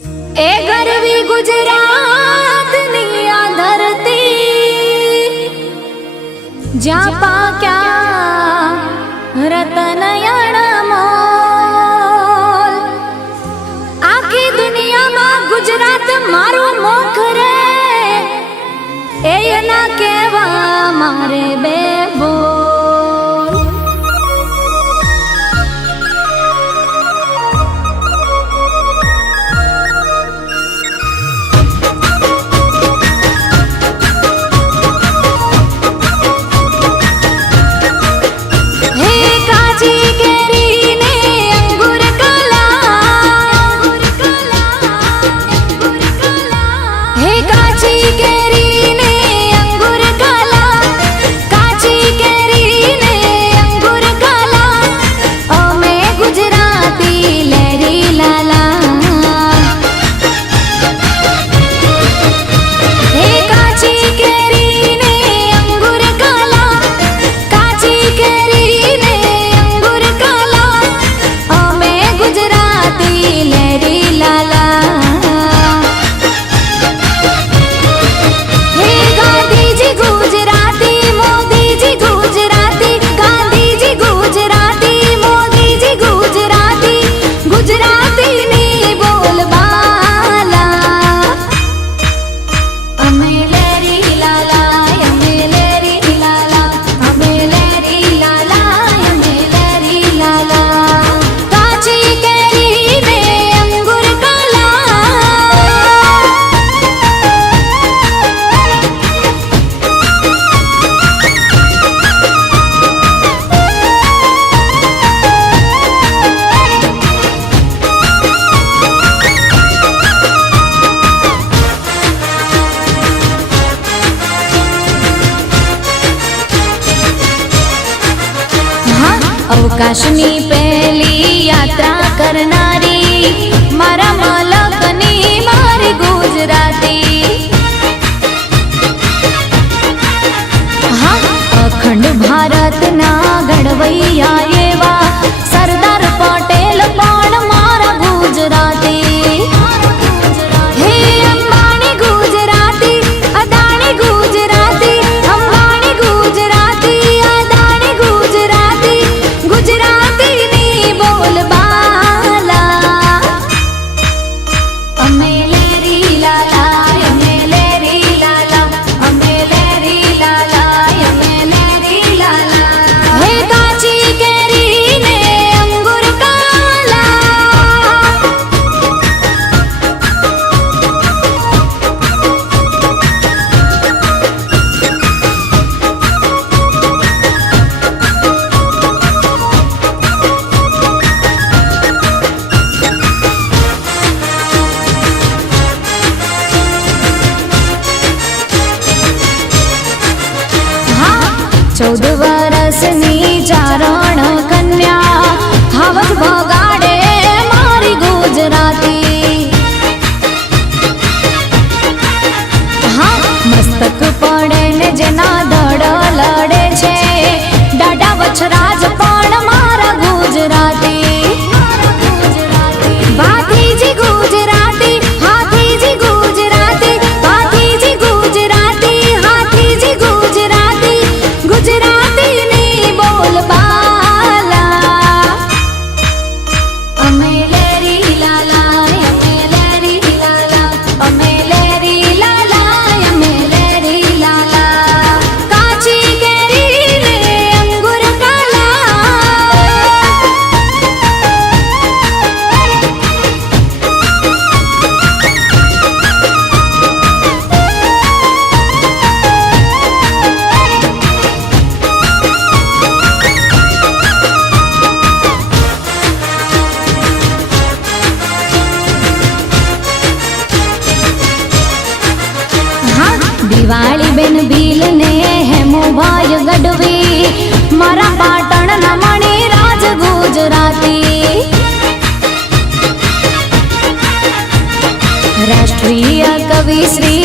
ए गरवी गुजरात नी आ धरती ज्या पाक्या रतन अणमोल आखी दुनिया में गुजरात मारो मुख रे ए ना केवा मारे बे बोल। अवकाशनी पहली यात्रा करनारी मारा मालकनी मारी गुजराती। हाँ, अखंड भारत ना घड़वैया एवा सरदार पटेल पण मारा गुजराती। हे अंबानी गुजराती, अदानी गुजराती, अंबानी गुजराती, अदानी गुजराती, गुजराती नी बोल बाला। अमे लेरी लाला, अमे लेरी लाला, अमे लेरी लाला, अमे लेरी लाला। हे काची केरी ने अंगूर काला। हाँ, 14 वर्षनी चारण कन्या हावज बगाड़े मारी गुजराती। हाँ, मस्तक पड़े ने जेना दड़ लड़े छे डाडा वछराज पण मारा गुजराती। भातीजी गुजराती, हाथीजी गुजराती, भातीजी गुजराती, हाथीजी गुजराती, गुजराती नी बोल बाला। अमे लेरी लाला, अमे लेरी लाला, अमे लेरी लाला, अमे लेरी लाला। काची केरी ने अंगूर काला। हाँ, दिवाળી बेन भील ने हेमो भाई गढ़वी मारा पाटण ना मणि राज गुजराती। राष्ट्रीय कवि श्री